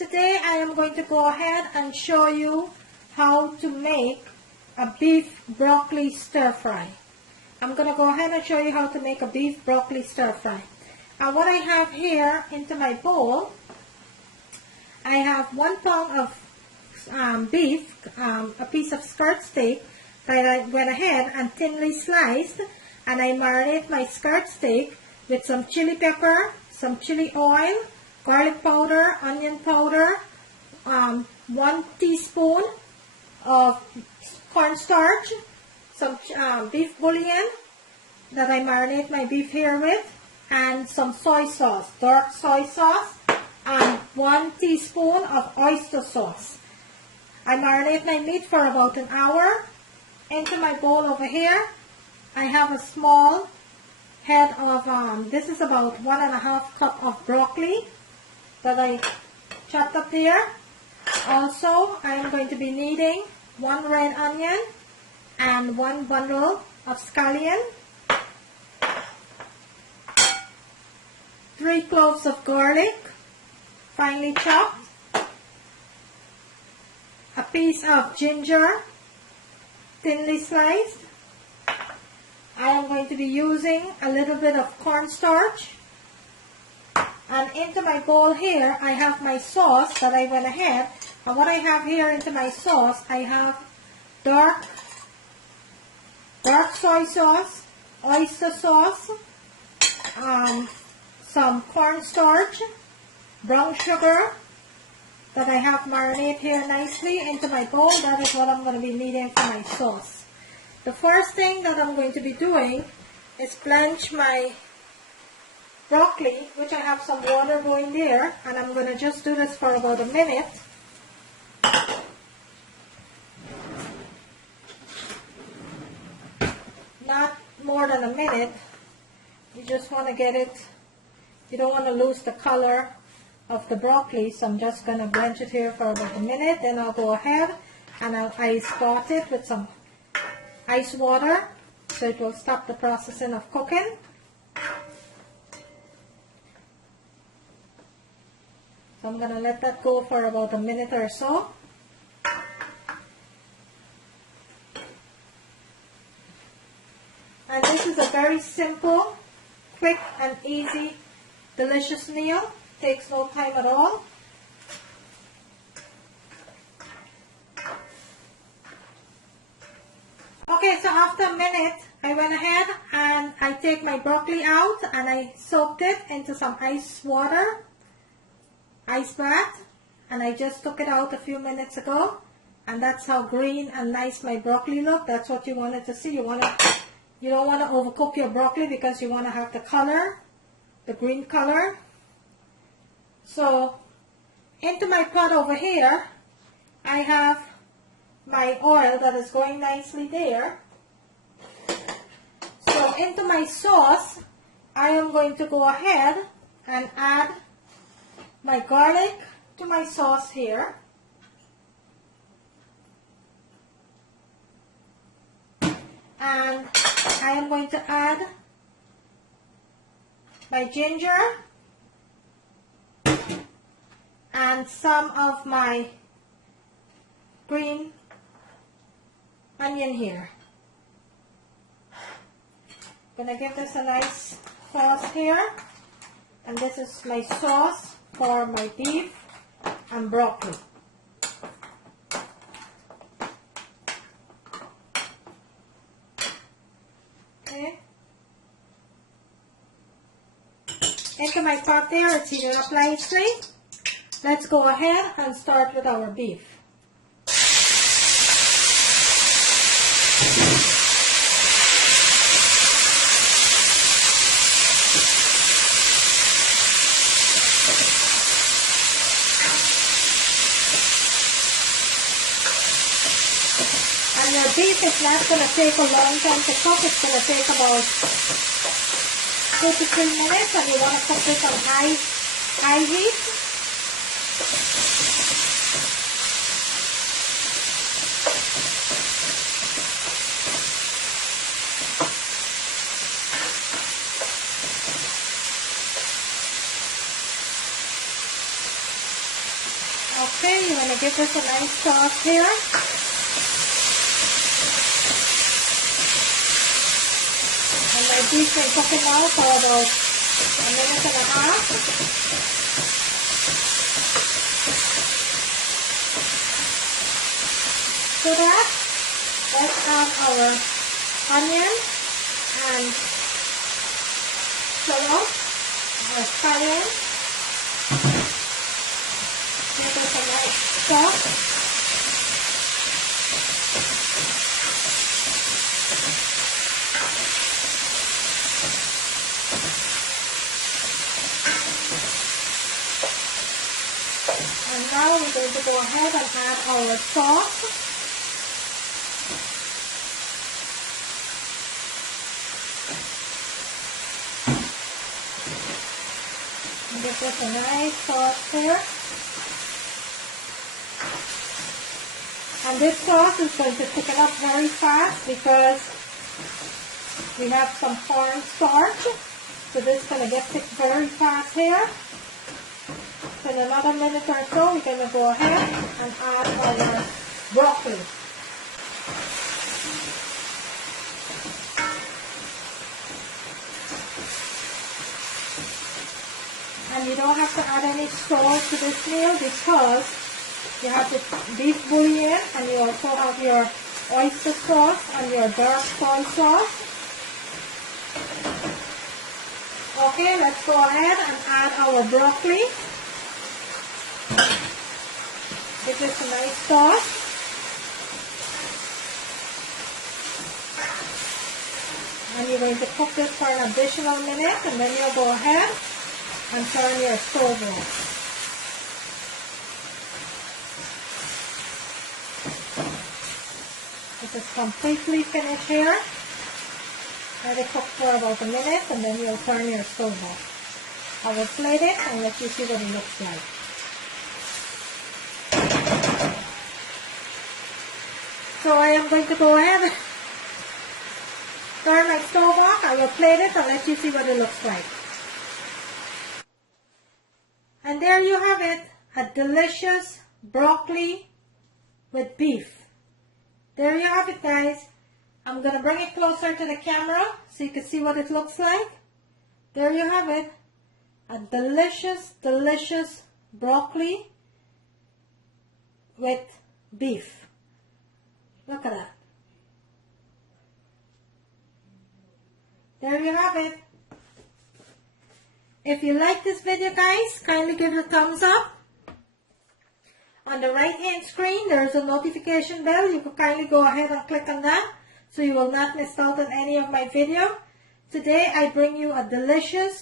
Today I am going to go ahead and show you how to make a beef broccoli stir fry. I'm going to go ahead and show you how to make a beef broccoli stir fry. And what I have here into my bowl, I have 1 pound of beef, a piece of skirt steak that I went ahead and thinly sliced, and I marinate my skirt steak with some chili pepper, some chili oil, garlic powder, onion powder, 1 teaspoon of cornstarch, some beef bouillon that I marinate my beef here with, and some soy sauce, dark soy sauce, and 1 teaspoon of oyster sauce. I marinate my meat for about an hour. Into my bowl over here, I have a small head of, this is about 1.5 cup of broccoli that I chopped up here. Also, I am going to be needing 1 red onion and 1 bundle of scallion, 3 cloves of garlic, finely chopped, a piece of ginger, thinly sliced. I am going to be using a little bit of cornstarch. And into my bowl here, I have my sauce that I went ahead. And what I have here into my sauce, I have dark soy sauce, oyster sauce, some cornstarch, brown sugar that I have marinate here nicely into my bowl. That is what I'm going to be needing for my sauce. The first thing that I'm going to be doing is blanch my broccoli, which I have some water going there, and I'm going to just do this for about a minute. Not more than a minute. You just want to get it, you don't want to lose the color of the broccoli, so I'm just going to blanch it here for about a minute. Then I'll go ahead and I'll ice pot it with some ice water so it will stop the processing of cooking. So I'm going to let that go for about a minute or so. And this is a very simple, quick and easy, delicious meal. Takes no time at all. Okay, so after a minute, I went ahead and I take my broccoli out and I soaked it into some ice water, ice bath, and I just took it out a few minutes ago, and that's how green and nice my broccoli look. That's what you wanted to see. You don't want to overcook your broccoli because you want to have the color, the green color. So into my pot over here, I have my oil that is going nicely there. So into my sauce, I am going to go ahead and add my garlic to my sauce here. And I am going to add my ginger and some of my green onion here. I'm going to give this a nice toss here. And this is my sauce for my beef and broccoli. Okay. Into my pot there, it's heated up nicely. Let's go ahead and start with our beef. And your beef is not going to take a long time to cook. It's going to take about 2 to 3 minutes, and you want to cook this on high heat. Okay, you want to give this a nice sauce here. And my beef been cooking now for about a minute and a half. To that, let's add our onion and shallot, our scallion. Give us a nice sauce. And now we're going to go ahead and add our sauce. And give this a nice sauce here. And this sauce is going to thicken up very fast because we have some corn starch. So this is going to get thick very fast here. So in another minute or so, we're going to go ahead and add our broccoli. And you don't have to add any salt to this meal because you have the beef bouillon and you also have your oyster sauce and your dark soy sauce. Okay, let's go ahead and add our broccoli. Give this a nice sauce. And you're going to cook this for an additional minute and then you'll go ahead and turn your stove off. This is completely finished here. Let it cook for about a minute and then you'll turn your stove off. I will plate it and let you see what it looks like. So I am going to go ahead and turn my stove off. I will plate it and let you see what it looks like. And there you have it, a delicious broccoli with beef. There you have it, guys. I'm going to bring it closer to the camera so you can see what it looks like. There you have it, a delicious, delicious broccoli with beef. Look at that. There you have it. If you like this video, guys, kindly give it a thumbs up. On the right hand screen, there is a notification bell. You can kindly go ahead and click on that so you will not miss out on any of my video. Today, I bring you a delicious